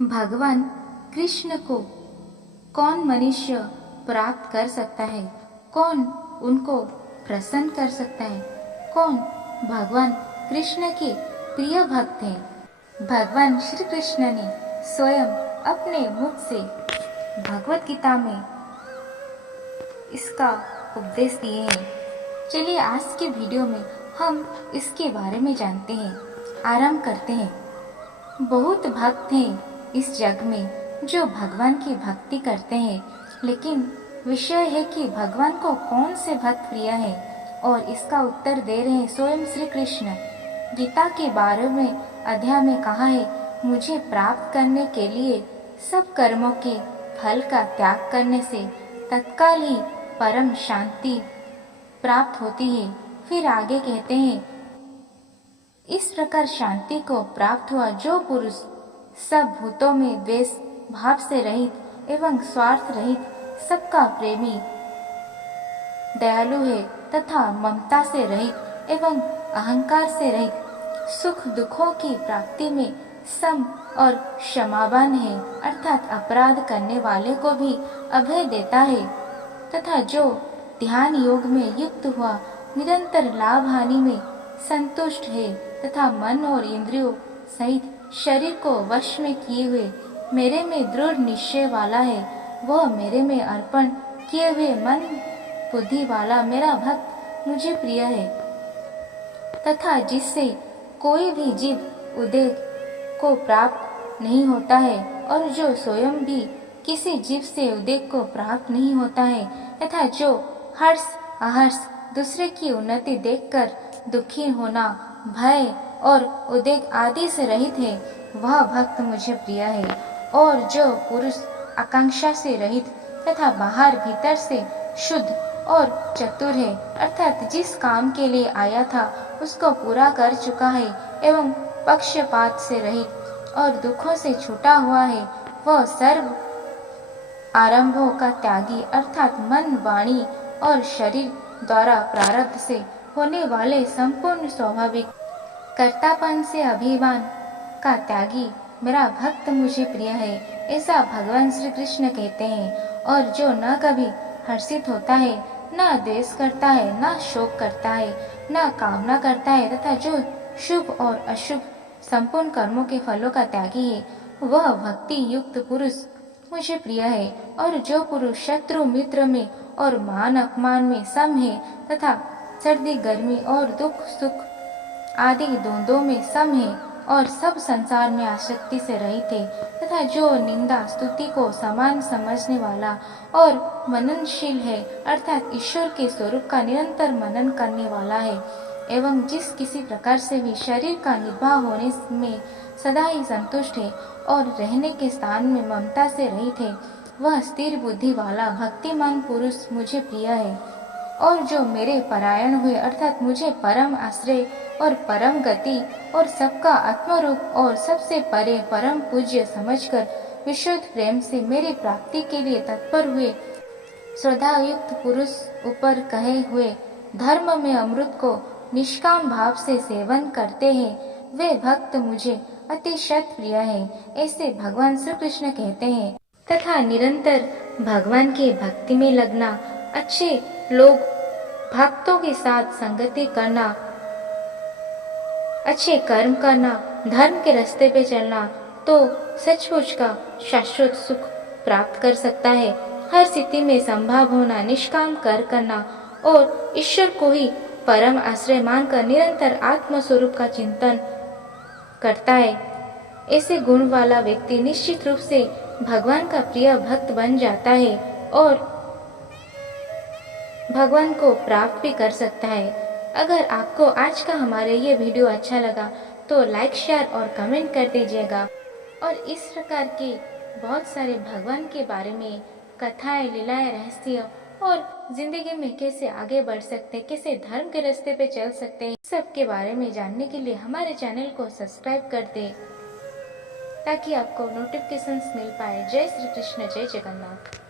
भगवान कृष्ण को कौन मनुष्य प्राप्त कर सकता है? कौन उनको प्रसन्न कर सकता है? कौन भगवान कृष्ण के प्रिय भक्त हैं? भगवान श्री कृष्ण ने स्वयं अपने मुख से भगवत गीता में इसका उपदेश दिए हैं। चलिए आज के वीडियो में हम इसके बारे में जानते हैं। आरंभ करते हैं। बहुत भक्त हैं इस जग में जो भगवान की भक्ति करते हैं, लेकिन विषय है कि भगवान को कौन से भक्त प्रिय है, और इसका उत्तर दे रहे हैं स्वयं श्री कृष्ण। गीता के 12वें अध्याय में कहा है, मुझे प्राप्त करने के लिए सब कर्मों के फल का त्याग करने से तत्काल ही परम शांति प्राप्त होती है। फिर आगे कहते हैं, इस प्रकार शांति को प्राप्त हुआ जो पुरुष सब भूतों में द्वेष भाव से रहित एवं स्वार्थ रहित, सबका प्रेमी, दयालु है तथा ममता से रहित एवं अहंकार से रहित, सुख दुखों की प्राप्ति में सम और क्षमावान है, अर्थात अपराध करने वाले को भी अभय देता है, तथा जो ध्यान योग में युक्त हुआ निरंतर लाभ हानि में संतुष्ट है, तथा मन और इंद्रियों सहित शरीर को वश में किए हुए मेरे में दृढ़ निश्चय वाला है, वह मेरे में अर्पण किए हुए मन बुद्धि वाला मेरा भक्त मुझे प्रिय है, तथा जिससे कोई भी जीव उदेक को प्राप्त नहीं होता है, और जो स्वयं भी किसी जीव से उदेक को प्राप्त नहीं होता है, तथा जो हर्ष अहर्ष दूसरे की उन्नति देखकर दुखी होना, भय और उद्वेग आदि से रहित है, वह भक्त मुझे प्रिय है। और जो पुरुष आकांक्षा से रहित तथा बाहर भीतर से शुद्ध और चतुर है, अर्थात जिस काम के लिए आया था उसको पूरा कर चुका है एवं पक्षपात से रहित और दुखों से छूटा हुआ है, वह सर्व आरंभों का त्यागी, अर्थात मन, वाणी और शरीर द्वारा प्रारब्ध से होने वाले संपूर्ण स्वाभाविक कर्तापन से अभिमान का त्यागी मेरा भक्त मुझे प्रिय है, ऐसा भगवान श्री कृष्ण कहते हैं। और जो न कभी हर्षित होता है, न द्वेष करता है, न शोक करता है, न कामना करता है, तथा जो शुभ और अशुभ संपूर्ण कर्मों के फलों का त्यागी है, वह भक्ति युक्त पुरुष मुझे प्रिय है। और जो पुरुष शत्रु मित्र में और मान अपमान में सम है, तथा सर्दी गर्मी और दुख सुख आदि द्वंद्वों में सम है, और सब संसार में आसक्ति से रहित है, तथा जो निंदा स्तुति को समान समझने वाला और मननशील है, अर्थात ईश्वर के स्वरूप का निरंतर मनन करने वाला है, एवं जिस किसी प्रकार से भी शरीर का निर्वाह होने में सदा ही संतुष्ट है और रहने के स्थान में ममता से रहित है, वह स्थिर बुद्धि वाला भक्तिमान पुरुष मुझे प्रिय है। और जो मेरे परायण हुए, अर्थात मुझे परम आश्रय और परम गति और सबका आत्मरूप और सबसे परे परम पूज्य समझकर विशुद्ध प्रेम से मेरी प्राप्ति के लिए तत्पर हुए, श्रद्धायुक्त पुरुष ऊपर कहे हुए धर्म में अमृत को निष्काम भाव से सेवन करते हैं, वे भक्त मुझे अतिशत प्रिय है, ऐसे भगवान श्री कृष्ण कहते हैं। तथा निरंतर भगवान के भक्ति में लगना, अच्छे लोग भक्तों के साथ संगति करना, अच्छे कर्म करना, धर्म के रास्ते पे चलना, तो सचमुच का शाश्वत सुख प्राप्त कर सकता है। हर स्थिति में संभव होना, निष्काम कर करना और ईश्वर को ही परम आश्रय मानकर निरंतर आत्म स्वरूप का चिंतन करता है, ऐसे गुण वाला व्यक्ति निश्चित रूप से भगवान का प्रिय भक्त बन जाता है और भगवान को प्राप्त भी कर सकता है। अगर आपको आज का हमारा ये वीडियो अच्छा लगा तो लाइक, शेयर और कमेंट कर दीजिएगा। और इस प्रकार के बहुत सारे भगवान के बारे में कथाएं, लीलाएं, रहस्य और जिंदगी में कैसे आगे बढ़ सकते, कैसे धर्म के रास्ते पे चल सकते हैं, सब के बारे में जानने के लिए हमारे चैनल को सब्सक्राइब कर दें, ताकि आपको नोटिफिकेशंस मिल पाए। जय श्री कृष्ण, जय जगन्नाथ।